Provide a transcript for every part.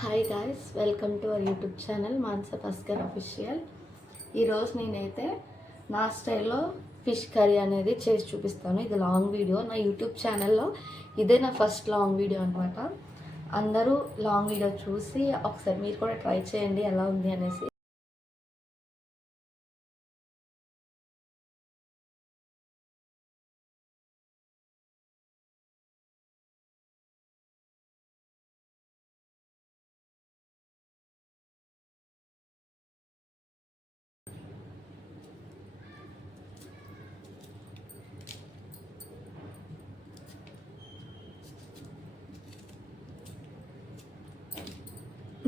Hi guys, welcome to our YouTube channel Mansa Bhaskar official. ఈరోజు నేనైతే నా స్టైల్లో ఫిష్ కర్రీ అనేది చేసి చూపిస్తాను. ఇది లాంగ్ వీడియో. నా యూట్యూబ్ ఛానల్లో ఇదే నా ఫస్ట్ లాంగ్ వీడియో అనమాట. అందరూ లాంగ్ వీడియో చూసి ఒకసారి మీరు కూడా ట్రై చేయండి ఎలా ఉంది అనేసి.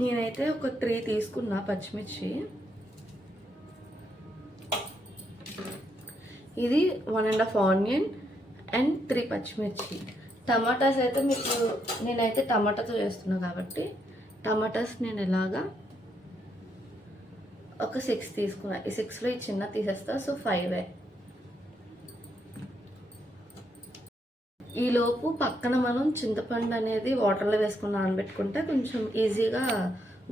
నేనైతే ఒక 3 తీసుకున్నా పచ్చిమిర్చి. ఇది 1.5 ఆనియన్ అండ్ 3 పచ్చిమిర్చి. టమాటాస్ అయితే నేనైతే టమాటాతో చేస్తున్నా కాబట్టి టమాటాస్ నేను ఇలాగా ఒక 6 తీసుకున్నా. ఈ 6లో ఈ చిన్న తీసేస్తా, సో 5. ఈలోపు పక్కన మనం చింతపండు అనేది వాటర్లో వేసుకొని నానబెట్టుకుంటే కొంచెం ఈజీగా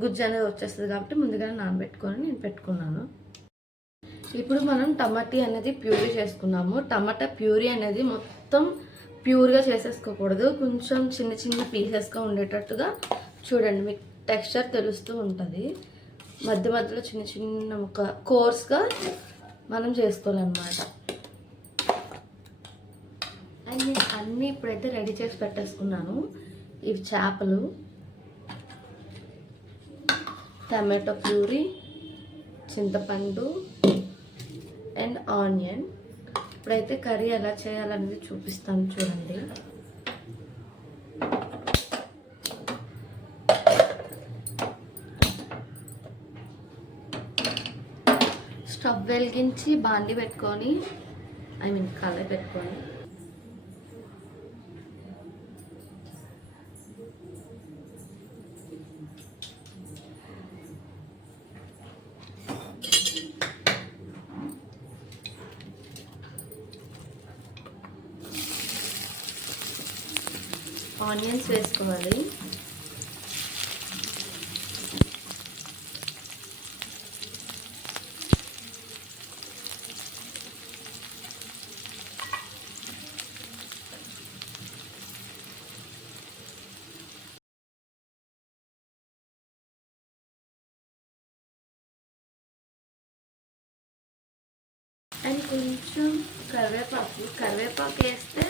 గుజ్జు అనేది వచ్చేస్తుంది కాబట్టి ముందుగానే నానబెట్టుకొని నేను పెట్టుకున్నాను. ఇప్పుడు మనం టమాటా అనేది ప్యూరీ చేసుకున్నాము. టమాటా ప్యూరీ అనేది మొత్తం ప్యూర్గా చేసేసుకోకూడదు, కొంచెం చిన్న చిన్న పీసెస్గా ఉండేటట్టుగా చూడండి. మీకు టెక్స్చర్ తెలుస్తూ ఉంటుంది. మధ్య మధ్యలో చిన్న చిన్న కోర్స్గా మనం చేసుకోవాలన్నమాట. అండ్ నేను అన్నీ ఇప్పుడైతే రెడీ చేసి పెట్టేసుకున్నాను. ఇవి చేపలు, టమాటో ప్యూరీ, చింతపండు అండ్ ఆనియన్. ఇప్పుడైతే కర్రీ ఎలా చేయాలనేది చూపిస్తాను చూడండి. స్టవ్ వెలిగించి బాండి పెట్టుకొని కళాయి పెట్టుకొని ఆనియన్స్ వేసుకోవాలి. అండ్ కొంచెం కరివేపాకు వేస్తే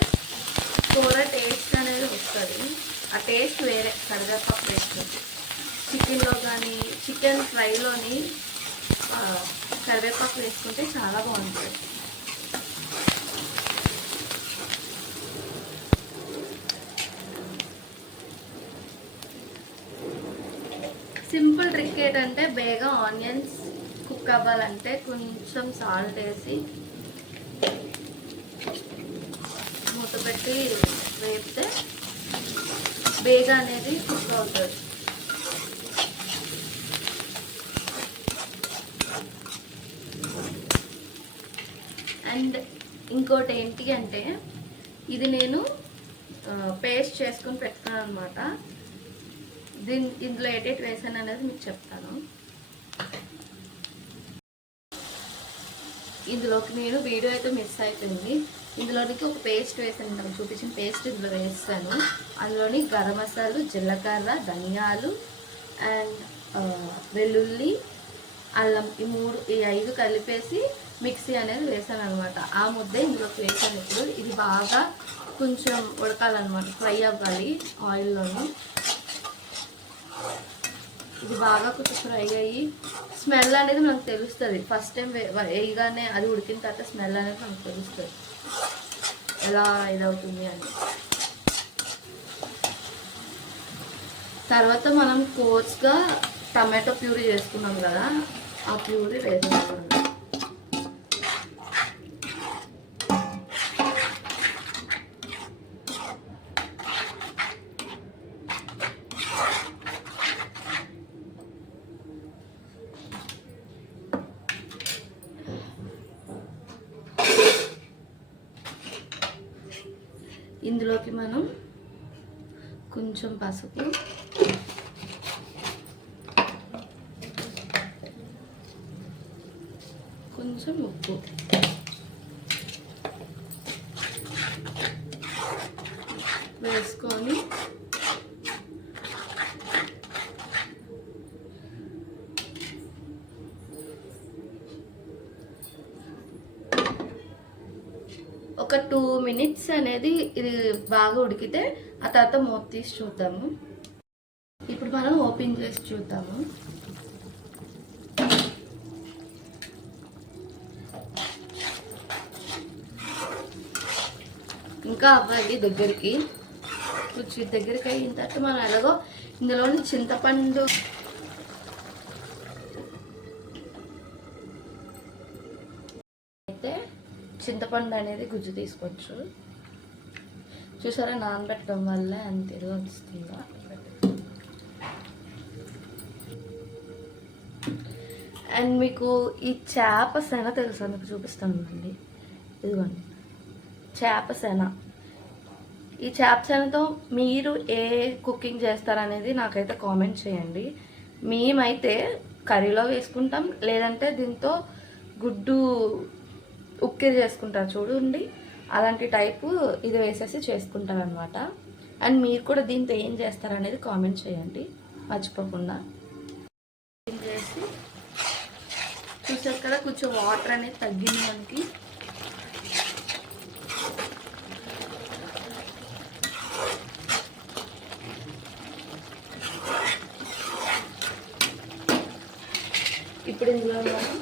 కూర టేస్ట్ అనేది వస్తుంది. ఆ టేస్ట్ వేరే కరివేపాకు వేస్తుంది. చికెన్లో కానీ చికెన్ ఫ్రైలోని కరివేపాకు వేసుకుంటే చాలా బాగుంటుంది. సింపుల్ ట్రిక్ ఏంటంటే బేగా ఆనియన్స్ కుక్ అవ్వాలంటే కొంచెం సాల్ట్ వేసి మూత పెట్టి వేపితే బేగా అనేది కుక్ అవుతుంది. అండ్ ఇంకోటి ఏంటి అంటే ఇది నేను పేస్ట్ చేసుకొని పెట్టుకున్నాను అనమాట. ఇందులో ఎడిట్ వేసాను అనేది మీకు చెప్తాను. ఇందులోకి నేను వీడియో అయితే మిస్ అయిపోయింది. ఇందులోనికి ఒక పేస్ట్ వేసాను, నాకు చూపించిన పేస్ట్ ఇందులో వేస్తాను. అందులోని గరం మసాలు, జీలకర్ర, ధనియాలు అండ్ వెల్లుల్లి, అల్లం ఈ 5 కలిపేసి మిక్సీ అనేది వేసాను అనమాట. ఆ ముద్ద ఇందులోకి వేసాను. ఇప్పుడు ఇది బాగా కొంచెం ఉడకాలన్నమాట, ఫ్రై అవ్వాలి ఆయిల్లోని. ఇది బాగా కొంచెం ఫ్రై అయ్యి స్మెల్ అనేది మనకు తెలుస్తుంది. ఫస్ట్ టైం వేయగానే అది ఉడికిన తర్వాత స్మెల్ అనేది మనకు తెలుస్తుంది ఎలా ఇదవుతుంది అని. తర్వాత మనం కోర్స్గా టమాటో ప్యూరీ చేసుకున్నాం కదా, ఆ ప్యూరీ వేసుకోవాలి. ఇందులోకి మనం కొంచెం పసుపు, కొంచెం ఉప్పు, వేసుకొని ఒక 2 minutes అనేది ఇది బాగా ఉడికితే ఆ తర్వాత మూత తీసి చూద్దాము. ఇప్పుడు మనం ఓపెన్ చేసి చూద్దాము. ఇంకా అవ్వాలి దగ్గరికి, కొంచెం దగ్గరికి అయిన తర్వాత మనం ఎలాగో ఇందులోని చింతపండు అయితే చింతపండు అనేది గుజ్జు తీసుకోవచ్చు. చూసారా, నానబెట్టడం వల్ల ఎంత ఇది వస్తుందో. అండ్ మీకు ఈ చేప శన తెలుసా? మీకు చూపిస్తాను అండి. ఇదిగోండి చేప శన. ఈ చేప శనతో మీరు ఏ కుకింగ్ చేస్తారనేది నాకైతే కామెంట్ చేయండి. మేమైతే కర్రీలో వేసుకుంటాం, లేదంటే దీంతో గుడ్డు ఉక్కిరి చేసుకుంటారు చూడండి, అలాంటి టైపు ఇది వేసేసి చేసుకుంటారు అనమాట. అండ్ మీరు కూడా దీంతో ఏం చేస్తారనేది కామెంట్ చేయండి మర్చిపోకుండా. చేసి చూసారు కదా, కొంచెం వాటర్ అనేది తగ్గింది మనకి. ఇప్పుడు ఇందులో మనం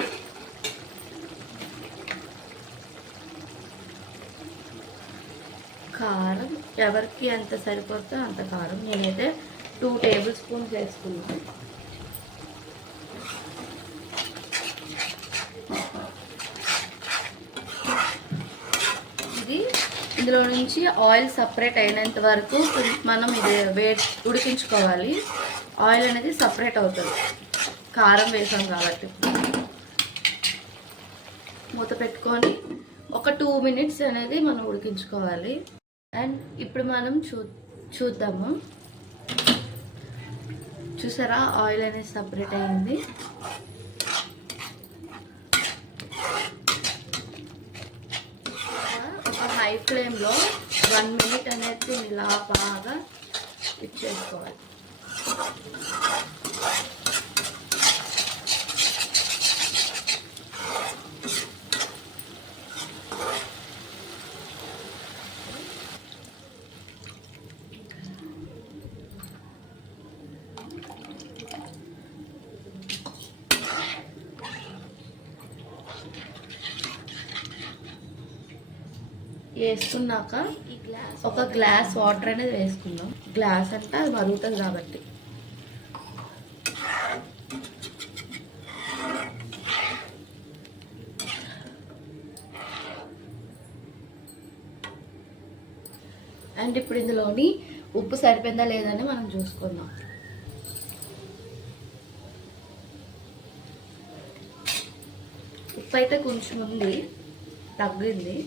కారం ఎవరికి ఎంత సరిపోతే అంత కారం. నేనైతే 2 tablespoons వేసుకున్నాను. ఇది ఇందులో నుంచి ఆయిల్ సపరేట్ అయినంత వరకు మనం ఇది ఉడికించుకోవాలి. ఆయిల్ అనేది సపరేట్ అవుతుంది, కారం వేసాం కాబట్టి. మూత పెట్టుకొని ఒక 2 minutes అనేది మనం ఉడికించుకోవాలి. అండ్ ఇప్పుడు మనం చూద్దాము. చూసారా, ఆయిల్ అనేది సపరేట్ అయింది. ఒక హై ఫ్లేమ్లో 1 minute అనేది ఇలా బాగా ఇచ్చేసుకోవాలి. వేసుకున్నాక ఒక గ్లాస్ వాటర్ అనేది వేసుకుందాం. గ్లాస్ అంటే అది మరుగుతుంది కాబట్టి. అండ్ ఇప్పుడు ఇందులోని ఉప్పు సరిపోయిందా లేదని మనం చూసుకుందాం. ఉప్పు అయితే కొంచెం ఉంది, తగ్గింది.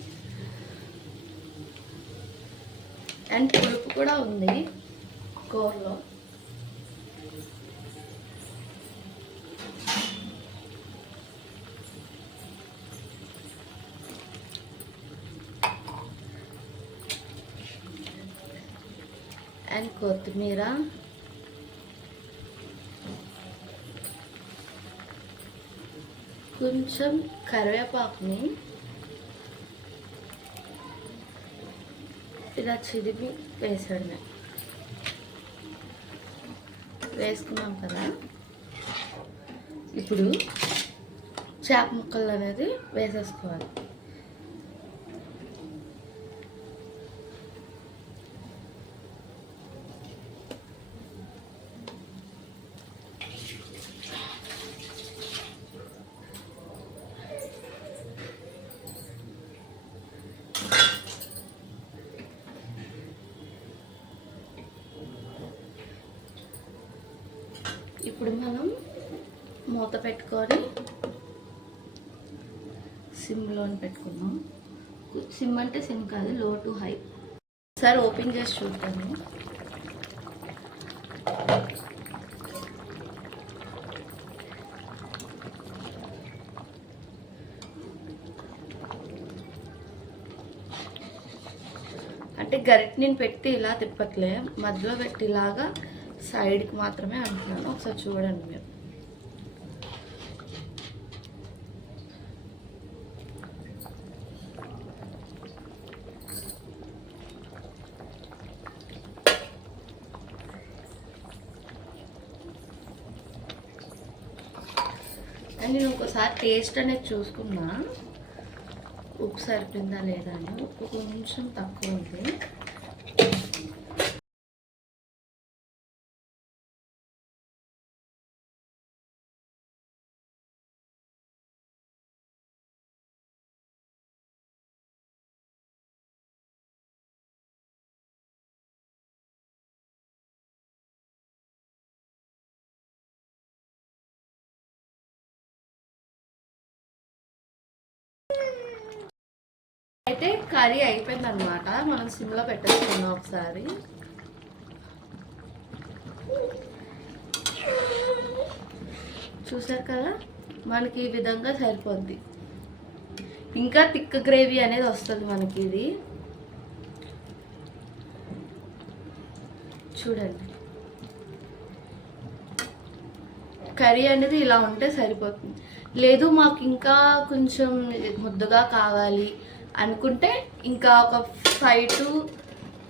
అండ్ పులుపు కూడా ఉంది కూరలో. అండ్ కొత్తిమీర, కొంచెం కరివేపాకుని ఇలా చిరిమి వేసాడు. వేసుకున్నాం కదా, ఇప్పుడు చేప ముక్కలు అనేది వేసేసుకోవాలి. ఇప్పుడు మనం మూత పెట్టుకొని సిమ్లోని పెట్టుకున్నాం. సిమ్ అంటే సిమ్ కాదు, లో టు హై. ఒకసారి ఓపెన్ చేసి చూద్దాము. గరిటె నేను పెట్టి ఇలా తిప్పట్లే, మధ్యలో పెట్టి ఇలాగా సైడ్కి మాత్రమే అంటున్నాను. ఒకసారి చూడండి మీరు. అండ్ నేను ఒకసారి టేస్ట్ అనేది చూసుకున్నా, ఉప్పు సరిపోయిందా లేదా అని. ఉప్పు కొంచెం తక్కువ ఉంది. అయితే కర్రీ అయిపోయింది అనమాట. మనం సిమ్లో పెట్టేసుకున్నాం ఒకసారి. చూసారు కదా, మనకి ఈ విధంగా సరిపోద్ది. ఇంకా థిక్ గ్రేవీ అనేది వస్తుంది మనకి. ఇది చూడండి, కర్రీ అనేది ఇలా ఉంటే సరిపోతుంది. లేదు మాకు ఇంకా కొంచెం ముద్దగా కావాలి అనుకుంటే ఇంకా ఒక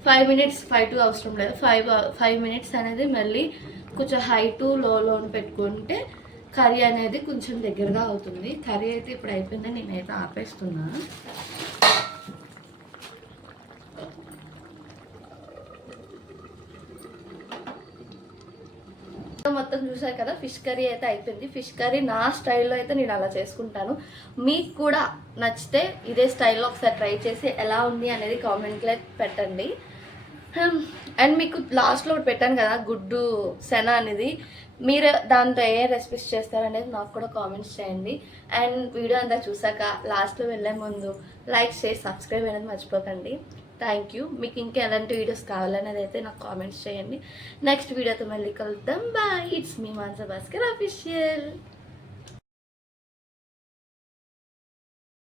5 మినిట్స్, 5 to అవసరం లేదు, 5 మినిట్స్ అనేది మళ్ళీ కొంచెం హై టు లోలో పెట్టుకుంటే కర్రీ అనేది కొంచెం దగ్గరగా అవుతుంది. కర్రీ అయితే ఇప్పుడు అయిపోయిందని నేనైతే ఆపేస్తున్నా. మొత్తం చూసారు కదా, ఫిష్ కర్రీ అయితే అయిపోయింది. ఫిష్ కర్రీ నా స్టైల్లో అయితే నేను అలా చేసుకుంటాను. మీకు కూడా నచ్చితే ఇదే స్టైల్లో ఒకసారి ట్రై చేసి ఎలా ఉంది అనేది కామెంట్లో పెట్టండి. అండ్ మీకు లాస్ట్లో పెట్టాను కదా గుడ్డు సెన అనేది, మీరు దాంతో ఏ రెసిపీస్ చేస్తారనేది నాకు కూడా కామెంట్స్ చేయండి. అండ్ వీడియో అంతా చూసాక లాస్ట్లో వెళ్ళే ముందు లైక్ చేసి సబ్స్క్రైబ్ అనేది మర్చిపోకండి. Thank you. మీకు ఇంకా ఎలాంటి వీడియోస్ కావాలనేది అయితే నాకు కామెంట్స్ చేయండి. నెక్స్ట్ వీడియోతో మళ్ళీ కలుద్దాం. Bye. It's me Mansa Bhaskar official.